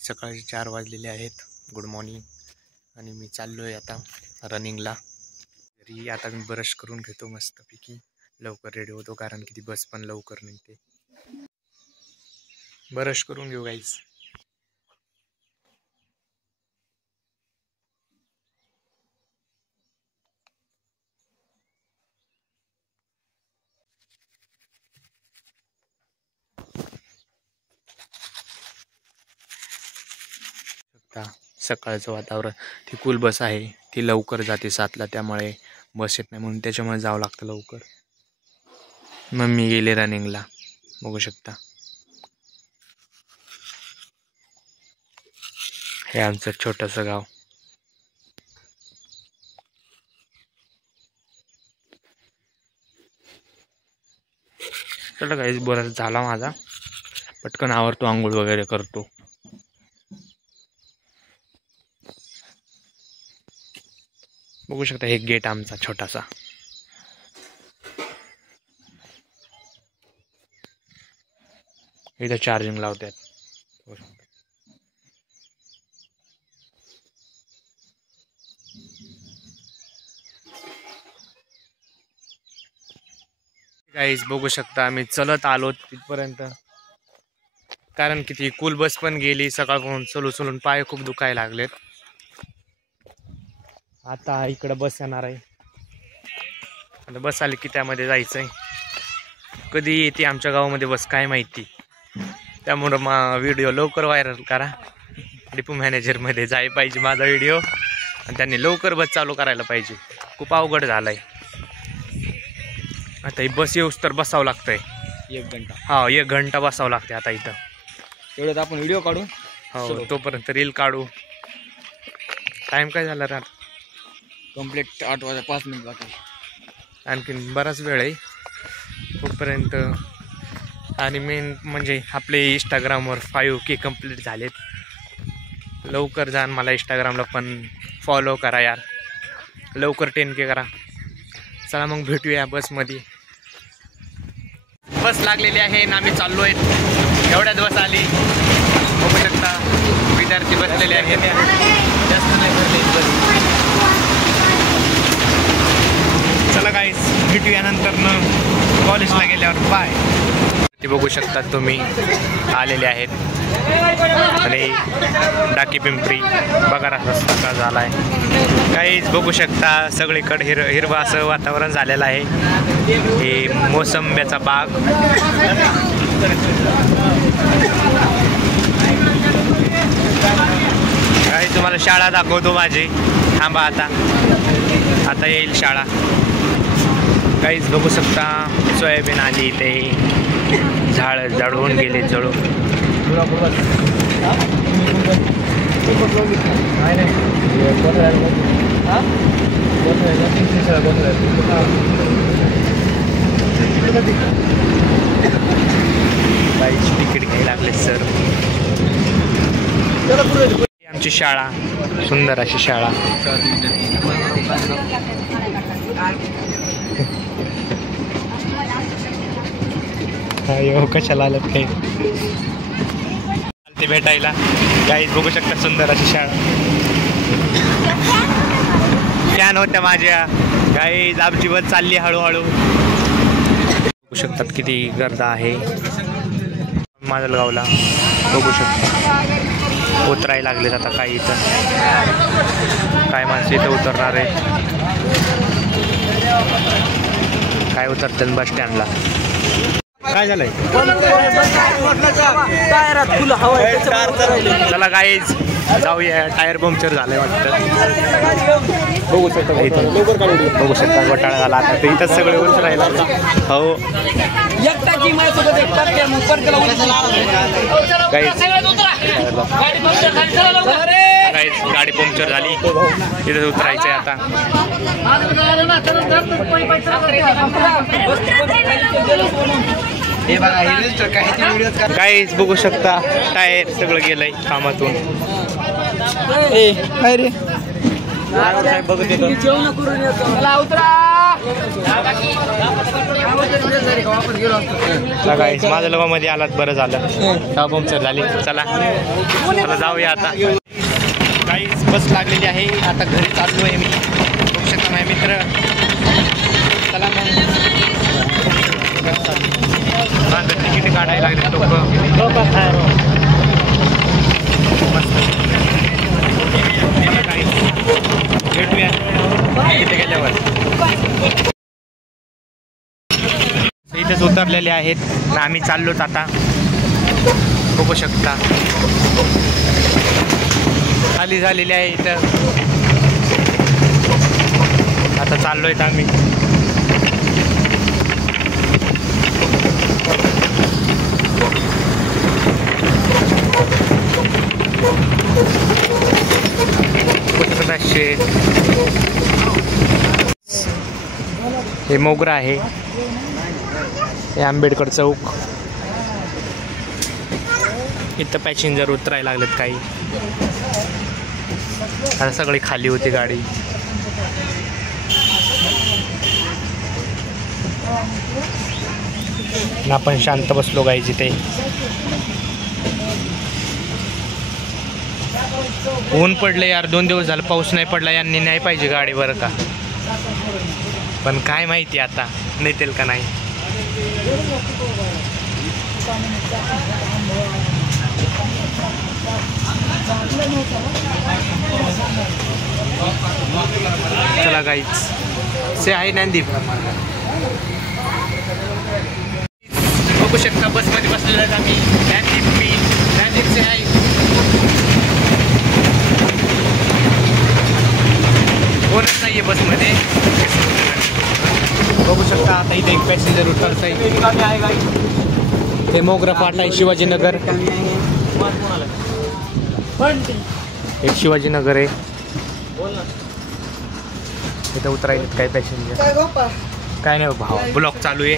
सकाळचे 4 वाजलेले आहेत. Good morning. आणि मी चाललो आहे आता रनिंगला. घरी आता मी ब्रश करून घेतो मस्तपैकी, लवकर रेडी होतो कारण की ती बस पण लवकर निघते. ब्रश करून घेऊ गाईज. सकाळचं वातावरण. ती कुल बस आहे, ती लवकर जाते 7ला, त्यामुळे बस येत नाही म्हणून त्याच्यामुळे जावं लागतं लवकर. मग मी गेले रनिंगला. बघू शकता हे आमचं छोटंसं गाव. चला गाईज, बरंच झाला माझा. पटकन आवरतो, आंघोळ वगैरे करतो. बघू शकता हे गेट आमचा छोटासा. इथं चार्जिंग लावतात. गाईज बघू शकता मी चलत आलो तिथपर्यंत कारण की ती कुल बस पण गेली. सकाळपासून चलून पाय खूप दुखायला लागलेत. आता इकडं बस येणार आहे. आता बस आली की त्यामध्ये जायचंय. कधी येते आमच्या गावामध्ये बस काय माहिती. त्यामुळं व्हिडिओ लवकर व्हायरल करा. डिपो मॅनेजरमध्ये जाय पाहिजे माझा व्हिडिओ आणि त्यांनी लवकर बस चालू करायला पाहिजे. खूप अवघड झालंय. आता ही बस येऊस तर बसावं लागतंय 1 घंटा. हा 1 घंटा बसावं लागते आता इथं. तेवढ्यात आपण व्हिडिओ काढू. हो तोपर्यंत रील काढू. टाइम काय झाला रे? कंप्लीट 8 वाजा 5 मिनिट बाकी. आणखीन बराच वेळ आहे तोपर्यंत. आणि मेन म्हणजे आपले इंस्टाग्रामवर 5K कंप्लीट झालेत. लवकर जाण मला इंस्टाग्रामला पण फॉलो करा यार. लवकर 10K करा. चला मग भेटूया बसमध्ये. बस लागलेली आहे ना, आम्ही चाललो आहे. एवढ्यात बस आली. बघू शकता विद्यार्थी बसलेले आहेत. जास्त नाही भरले बस. चला गाईस, भेटूया नंतर कॉलेजला गेल्यावर. बाय. ते बघू शकता तुम्ही आलेले आहेत. आणि डाकी पिंपरी बघा रस्ता का झाला आहे. काहीच बघू शकता सगळीकडे हिरवं असं वातावरण झालेलं आहे. हे मोसंब्याचा बाग. काही तुम्हाला शाळा दाखवतो माझी. थांबा आता येईल शाळा. काहीच बघू शकता सोयाबीन आली इथे. झाड जळून गेले. तिकीट घ्यायला लागले सर. आमची शाळा, सुंदर अशी शाळा. कशाला आलं काही ते भेटायला. गाईज बघू शकता सुंदर अशी शाळा. फॅन होत्या माझ्या. गाईज आमची बस चालली हळूहळू. बघू शकतात किती गर्दी आहे माजलगावला. बघू शकता उतरायला लागलेत आता. काही इथं काय माणसं इथं उतरणार आहे. काय उतरतात बस स्टँडला. काय झालंय? चला गाईज जाऊया. टायर पंक्चर झालंय वाटतं. बघू शकता इथं. बघू शकता घोटाळा झाला आता. तर इथंच सगळे उंच राहिला. हो गाईज गाडी पंक्चर झाली. तिथं उतरायचंय आता. गाईज बघू शकता टायर सगळं गेलंय कामातून. ड्रायव्हर साहेब बघत येतो. गाईस माझ्या लोकांमध्ये आलात बरं झालं. पंक्चर झाली. चला चला जाऊया आता. गाईस बस लागलेली आहे. आता घरी चाललो आहे मी. बघू शकता माझे मित्र. चला मग तिकीट काढायला लागले लोक. मस्त भेटूया तिथे गेल्यावर. इथेच उतरलेले आहेत ना आम्ही चाललोच आता. बघू शकता खाली झालेली आहे इथं. आता चाललोय आम्ही. हे मोगरा आहे. हे आंबेडकर चौक. इथं पॅसेंजर उतरायला लागलेत काही. आता सगळी खाली होती गाडी. आपण शांत बसलो गाई जिथे. ऊन पडलं यार. 2 दिवस झालं पाऊस नाही पडला. यांनी नाही पाहिजे गाडी बरं का. पण काय माहिती आता नेतील का नाही. चला गाईच से आहे नांदीप. बघू शकता बसमध्ये बसलेला आम्ही. नांदीप से आहे. कोणच नाहीये बसमध्ये. बघू शकता आता इथे एक पॅसेंजर उतरत आहे. हे मोगरा फाटा आहे. शिवाजीनगर. एक शिवाजीनगर आहे. इथं उतरायला काय पॅसेंजर काय नाही भाव. ब्लॉक चालू आहे.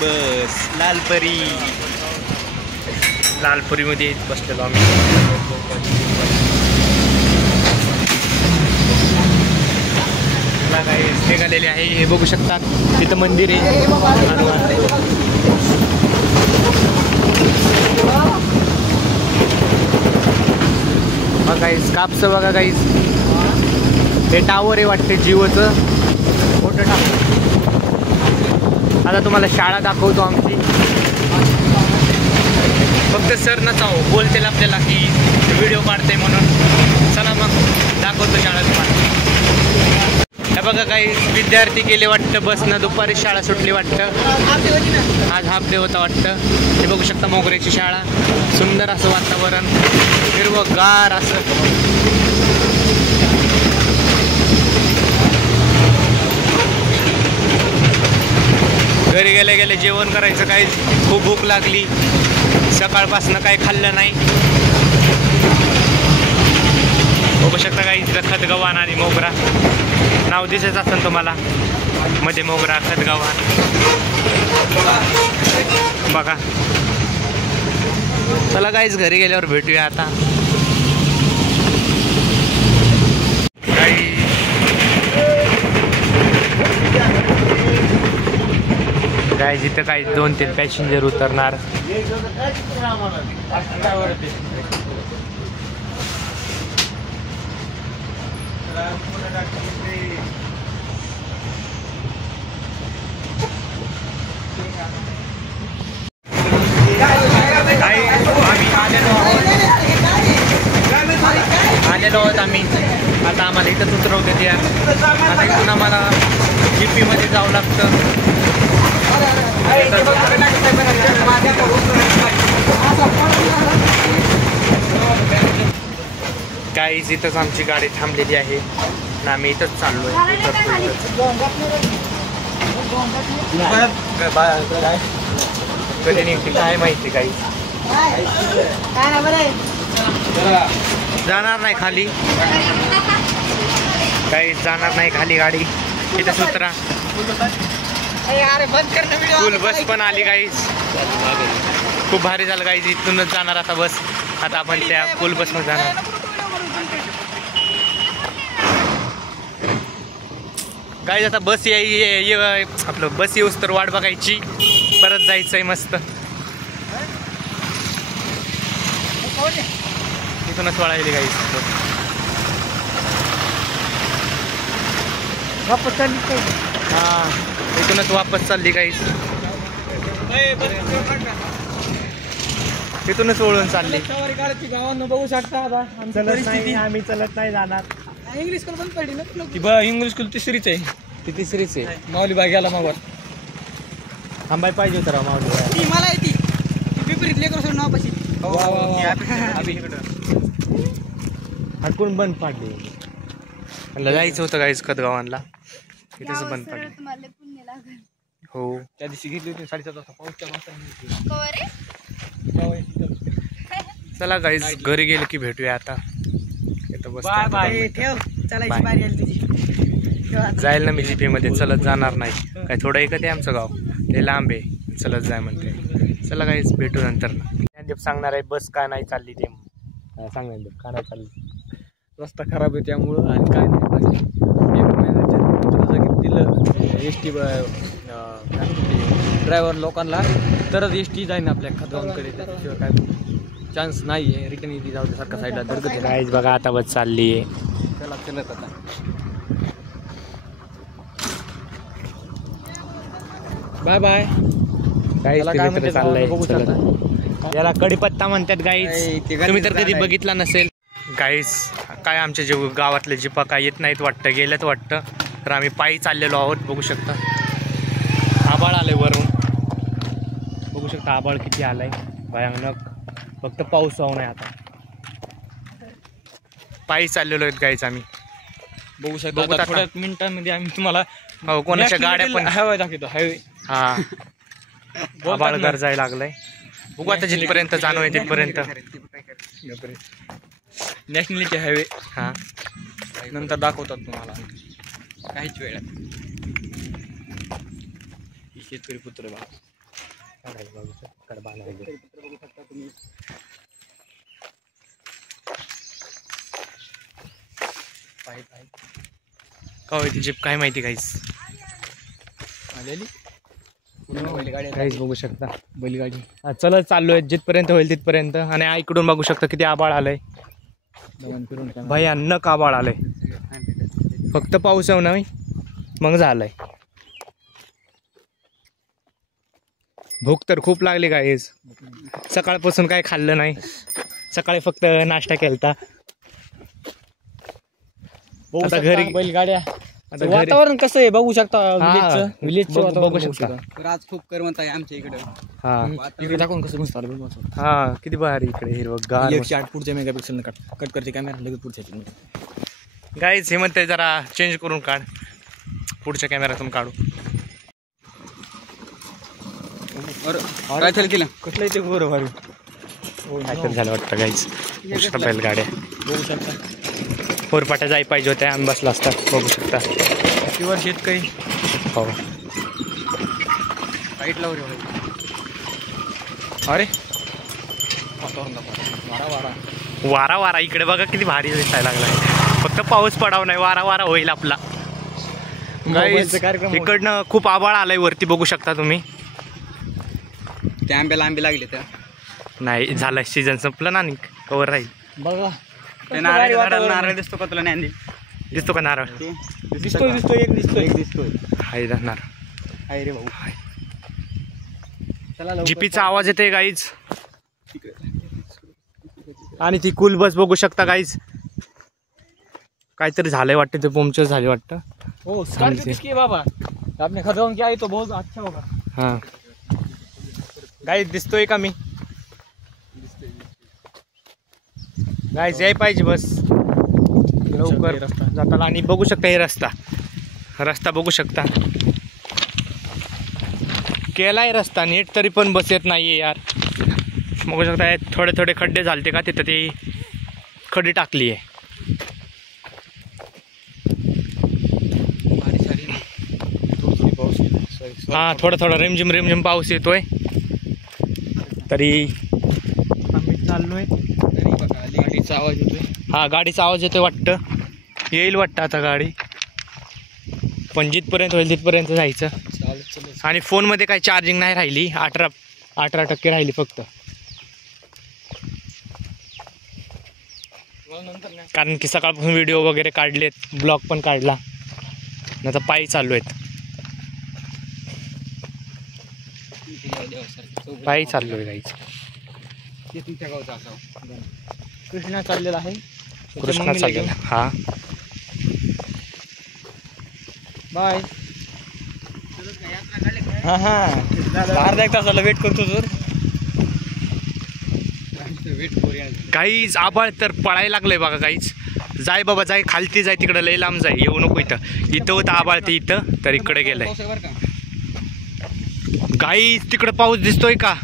बस लालपरी. लालपुरीमध्ये बसलेलो आम्ही. काय निघालेले आहे हे बघू शकता. तिथं मंदिर आहे. बघा गाईस कापसं बघा गाईस. हे टावर आहे वाटते जिओचं. मोठं टावर. आता तुम्हाला शाळा दाखवतो आमची. फक्त सर नसावं बोलतील आपल्याला की व्हिडिओ काढते म्हणून. चला मग दाखवतो शाळा तुम्हाला. हे बघा काही विद्यार्थी गेले वाटतं बसनं. दुपारी शाळा सुटली वाटतं. आज हाफ डे होता वाटतं. हे बघू शकता मोगऱ्याची शाळा. सुंदर असं वातावरण. हिरवंगार असं. घरी गेले गेले जेवण करायचं. काही खूप भूक लागली. सकाळपासनं काही खाल्लं नाही. बघू शकता काही खतगव्हाण आणि मोगरा. नाव दिसत असेल तुम्हाला मध्ये मोगरा खतगव्हाण. बघा. चला गाईज घरी गेल्यावर भेटूया आता. काय जिथं काही 2-3 पॅसेंजर उतरणार. आलेलो आहोत आम्ही. आता आम्हाला इथंच उतरवते ते. आता इथून आम्हाला जीपीमध्ये जावं लागतं. काहीच इथंच आमची गाडी थांबलेली आहे. आम्ही इथंच चाललोय. कधी निघते काय माहिती. काही जाणार नाही खाली. काही जाणार नाही खाली गाडी. इथंच उतरा. फुल बस पण आली गाईस. खूप भारी झालं गाईज. इथूनच जाणार आता बस. आता आपण त्या पूल बसमध्ये जाणार. गाईज आता बस आपलं बस येऊस तर वाट बघायची. परत जायचंय मस्त. इथूनच वळायली गाईज. हा इथूनच वापस चालली गाईज. तिथूनच वळून चालली. गावांना बघू शकता आता आम्ही चलत नाही जाणार. इंग्लिश स्कूल बंद पडली ना. इंग्लिश स्कूल तिसरीच आहे. ती तिसरीच आहे. माऊली बाग गेला मावर थांबाय पाहिजे होतं माऊली. ती मला येते विपरीत लेकर नाव पाशी हटकून बंद पाडली. मला जायचं होतं गाईज कदगावांना. इथंच बंद पडली. हो त्या दिवशी घेतली होती 7:30 वाजता पाऊसच्या चला गाईज घरी गेले की भेटूया आता. बस जाईल ना मी जीपी मध्ये. चलत जाणार नाही काय. थोडं एकच आहे आमचं गाव. ते लांब आहे. चलत जाय म्हणते. चला गाईज भेटू नंतर. ज्ञानदीप सांगणार आहे बस का नाही चालली ते. सांगणार का नाही चालली. रस्ता खराब आहे त्यामुळं आणि काय नाही बाकी. 1 महिन्याच्या दिलं एस टी ड्रायव्हर लोकांना तरच एस टी जाईन आपल्या खतगावकडे. त्याच्याशिवाय काय चान्स नाही आहे. रिटर्न इथे जाऊ दे सारखा साईडला दर्गत आहे. गाईज बघा आता बस चालली आहे. चला चलत आता. Bye bye. याला कडीपत्ता म्हणतात गाईज. तुम्ही तर कधी बघितला नसेल. गाईज काय आमच्या जे गावातले जिपा काय येत नाहीत वाटतं. गेल्यात वाटतं. तर आम्ही पायी चाललेलो आहोत. बघू शकता आबाळ आलंय वरून. बघू शकता आबाळ किती आलंय भयानक. फक्त पाऊस होऊ नये आता. पायी चाललेलो आहेत गाईज आम्ही. बघू शकता थोड्या मिनिटांमध्ये आम्ही तुम्हाला हो कोणाच्या गाड्या पण हायवे दाखवतो. हायवे हा आबाळ गरजायला लागलंय. बघू आता जिथपर्यंत जाणं आहे तिथपर्यंत. नॅशनलिटी हायवे हा नंतर दाखवतात तुम्हाला काहीच वेळात. शेतकरी पुत्र बघू शकता तुम्ही. का होती जीप काय माहिती काहीच. आलेली काहीच बघू शकता बैलगाडी. चलत चाललोय जिथपर्यंत होईल तिथपर्यंत. आणि इकडून बघू शकता किती आबाळ आलंय. भयानक आबाळ आलंय. फक्त पाऊस येऊ नाही मग झालंय. भूक तर खूप लागली गाईज. सकाळपासून काय खाल्लं नाही. सकाळी फक्त नाश्ता केलता. आता घरी बैलगाड्या. वातावरण कसं आहे बघू शकता. विलेजचं वातावरण बघू शकता. आज खूप करमत आहे आमच्या इकडे. हा इकडे दाखवून कसं मस्त आलं. हा किती भारी इकडे हिरवगार. 108 पुढच्या मेगापिक्सल कट करते कॅमेरा लगेच पुढच्या. गाईज हे म्हणते जरा चेंज करून काढ. पुढच्या कॅमेऱ्यातून काढू. काय केलं कसलं ते बरोबर काहीतरी झालं वाटतं गाईज. बैलगाड्या बघू शकता. फोरपाट्या जाई पाहिजे होत्या आम्ही बसला असता. बघू शकता प्युअर शेतकरी. हो लाईट लावू अरे वारा वारा इकडे बघा किती भारी दिसायला लागलाय. फक्त पाऊस पडाव नाही. वारा वारा होईल आपला. गाईज इकडनं खूप आबाळ आलाय वरती. बघू शकता तुम्ही. त्या आंब्याला आंबे लागले तर नाही झालं. सीझन संपलं ना. कवर राहील. बघा नारळ दिसतो का तुला? नाही दिसतो का नारळ? दिसतोय हाय नारळ हाय रे भाऊ. जीपीचा आवाज येते गाईज. आणि ती कूल बस बघू शकता गाईज. काहीतरी झालंय वाटतं. ते पंक्चर झाले वाटतं. हो बाबा आपने खतगाव क्या है तो बहुत अच्छा होगा. हा गाईज दिसतोय का मी? गाईज याय पाहिजे बस लवकर जाताना. आणि बघू शकता हे रस्ता बघू शकता. केलाय रस्ता नीट तरी पण बस येत नाहीये यार. बघू शकता थोडे थोडे खड्डे झालते का तिथं. ती खडी टाकली आहे. हा थोडा थोडा रिमझिम पाऊस येतोय. तरी आम्ही चाललोय. गाडीचा आवाज येतोय. हा गाडीचा आवाज येतोय वाटतं. येईल वाटतं आता गाडी. पण जिथपर्यंत होईल तिथपर्यंत जायचं. आणि फोनमध्ये काही चार्जिंग नाही राहिली. 18% राहिली फक्त. कारण की सकाळपासून व्हिडिओ वगैरे काढलेत, ब्लॉग पण काढला. आता पायी चालू आहेत. पायी चाललो आहे गाईच. कृष्णा चाललेला आहे. कृष्णा चाललेला. हा बाय. हा हा अर्धा एक तासाला वेट करतो तर. काहीच आबाळ तर पळायला लागलंय बघा. काहीच जाय बाबा जाय, खालती जाय, तिकडं लय लांब जाय, येऊ नको इथं होतं आबाळ ते इथं, तर इकडे गेलंय. गाईच तिकडं पाऊस दिसतोय का?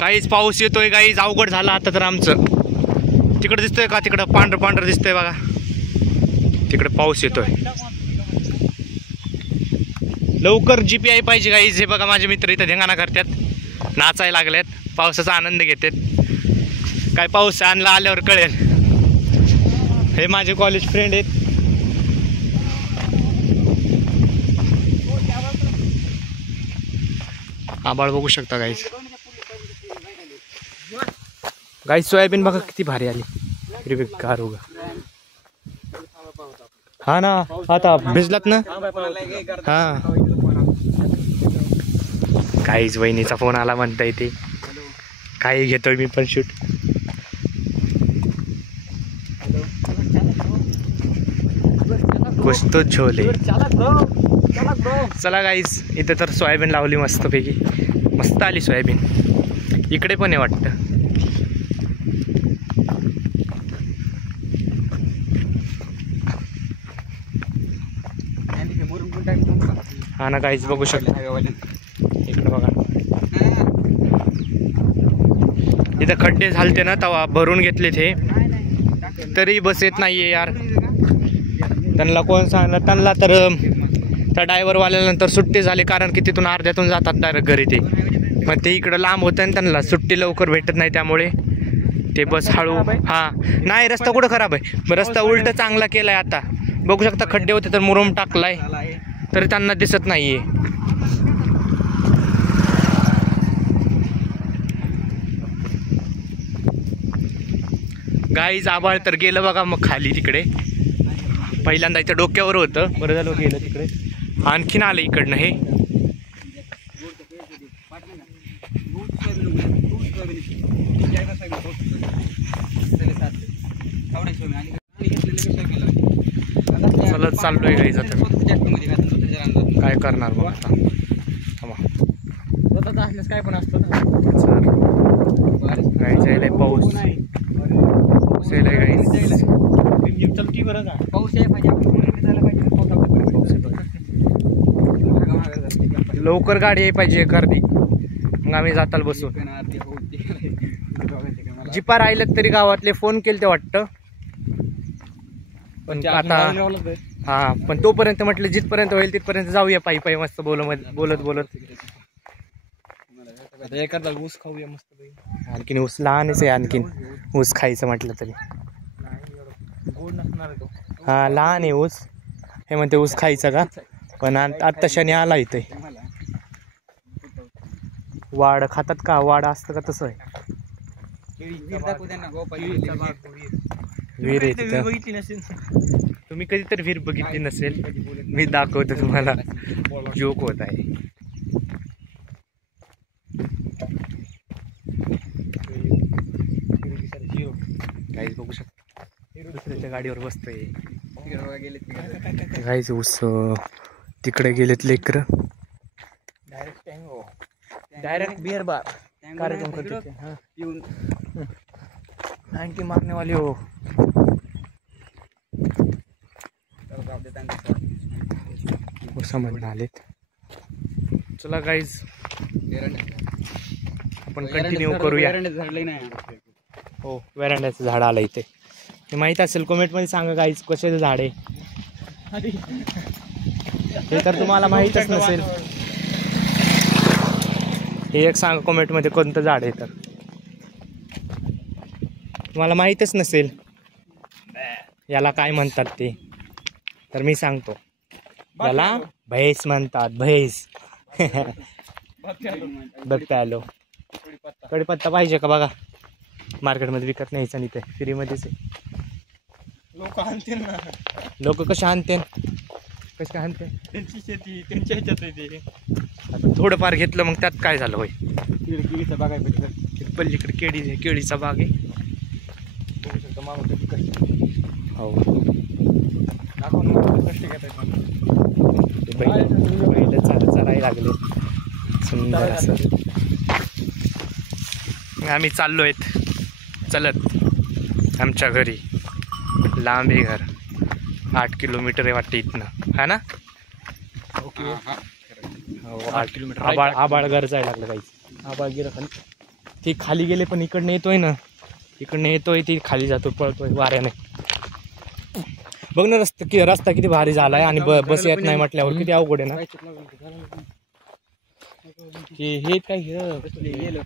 काहीच पाऊस येतोय गाईच. अवघड झाला आता तर आमचं. तिकडं दिसतोय का? तिकडं पांढरं पांढरं दिसतंय बघा. तिकडं पाऊस येतोय. लवकर GPI पाहिजे गाईज. हे बघा माझे मित्र इथं धिंगाणा करतात, नाचायला लागल्यात, पावसाचा आनंद घेतात. काय पाऊस आणला आल्यावर कळेल. हे माझे कॉलेज फ्रेंड आहेत. आबाळ बघू शकता गाईज. गाईज सोयाबीन बघा किती भारी आली, हिरवीगार उगा. हा ना, आता भिजलात ना. हा काहीच वहिनीचा फोन आला म्हणता येते. काही घेतोय मी पण शूट. कुछ तो झोले. चला गाईस, इथे तर सोयाबीन लावली मस्तपैकी. मस्त आली सोयाबीन. इकडे पण आहे वाटतं. हा ना गाईस बघू शकता. इकडे बघा, इथं खड्डे झालते ना तवा भरून घेतले ते, तरी बस येत नाहीये यार. त्यांना कोण सांगणार? त्यांना तर त्या ड्रायव्हरवाल्यानंतर सुट्टी झाली, कारण की तिथून अर्ध्यातून जातात डायरेक्ट घरी ते. मग ते इकडं लांब होतं आणि त्यांना सुट्टी लवकर भेटत नाही, त्यामुळे ते बस हळू. हा नाही, रस्ता कुठं खराब आहे? रस्ता उलट चांगला केलाय आता. बघू शकता खड्डे होते तर मुरुम टाकलाय, तरी त्यांना दिसत नाहीये. गाईज आबाळ तर गेलं बघा मग खाली तिकडे. पहिल्यांदा इथं डोक्यावर होतं, बरं झालं गेलं तिकडे. आणखीन आलं इकडनं हे. चलत चाललोय गाईज आता. काय करणार मग आता? असल्यास काय पण असतं ना. गाईज यायलाय पाऊस. पाऊस यायलाय गाईज. चलती बरं का? पाऊस आहे पाहिजे. लवकर गाडी यायला पाहिजे गर्दी, मग आम्ही जाताल बसून. जिपा राहिलेत तरी गावातले फोन केले ते वाटतं, पण आता हा. पण तोपर्यंत म्हटलं जिथपर्यंत होईल तिथपर्यंत जाऊया पायी पायी मस्त बोलत बोलत. एखादा ऊस खाऊया मस्त. आणखीन ऊस लहानच आहे, आणखीन ऊस खायचं म्हटलं तरी. गोड नसणार तो. हा लहान आहे ऊस. हे म्हणते ऊस खायचा का? पण आता शनी आला इथे. वाड खातात का? वाड असतं का? तसं आहे. विहीर आहे तिथं. तुम्ही कधीतरी विहीर बघितली नसेल, मी दाखवतो तुम्हाला. जोक होत आहे. काहीच बघू शकता. दुसऱ्याच्या गाडीवर बसतोय. काहीच ऊस तिकडे गेलेत लेकर. डायरेक्ट बियर बार कार्यक्रम करते. आणखी मारने वाले हो. समजून आलेत. चला गाईज आपण कंटिन्यू करूया. हो, वेरांड्याचं झाड आलं इथे. हे माहीत असेल कमेंटमध्ये सांगा गाईज कशाचं झाड आहे. हे तर तुम्हाला माहीतच नसेल. हे एक सांगा कमेंटमध्ये कोणतं झाड आहे तर तुम्हाला माहीतच नसेल याला काय म्हणतात ते तर मी सांगतो याला भैस म्हणतात भैस बघ प्यालो कढीपत्ता पाहिजे का बघा मार्केटमध्ये विकत नाहीच आणि ते फ्रीमध्येच लोक आणतील ना लोक कसे आणते कसे आणते त्यांची शेती त्यांच्या ह्याच्यात आहे ते आता थोडंफार घेतलं मग त्यात काय झालं होय केळीचा बाग आहे पलीकडे पल्लीकडे केळीचा बाग आहे बघू शकतो माणूस किती कष्ट हो दाखवून कष्ट घेत आहेत बैल चरायला लागले सुंदर असं आम्ही चाललो आहेत चलत आमच्या घरी लांब आहे घर 8 किलोमीटर आहे वाटते इथनं हा ना ओके हो 8 किलोमीटर आबाळ घर जायला लागलं काही आबाळ गेलं खाली ती खाली गेले पण इकडनं येतोय ना इकडनं येतोय ती खाली जातो पळतोय वाऱ्याने बघ ना रस्ता किती भारी झालाय आणि बस येत नाही म्हटल्यावर किती अवघड आहे ना हे काय गेलं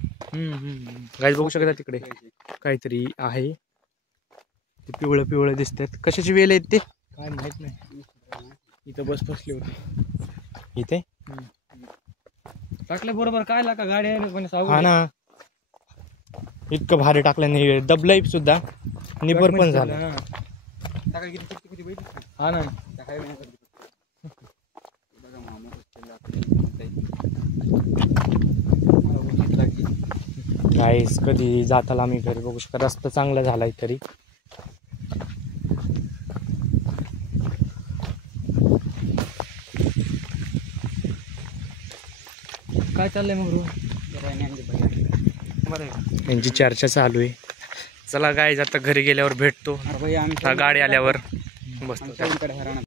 गाईज बघू शकता तिकडे काहीतरी आहे ते पिवळं दिसतात कशाची वेल आहेत ते काय माहित नाही इथं बस फसली होती इथे टाकल्या बरोबर काय लागा गाडी आहे हा ना इतकं भारी टाकल्याने दबलंय सुद्धा निबर पण झालं हा ना गाईस कधी जाताला आम्ही घरी बघू शकतो रस्ता चांगला झालाय तरी काय चाललंय मग यांची चर्चा चालू आहे चला गाईज आता घरी गेल्यावर भेटतो गाडी आल्यावर बसतो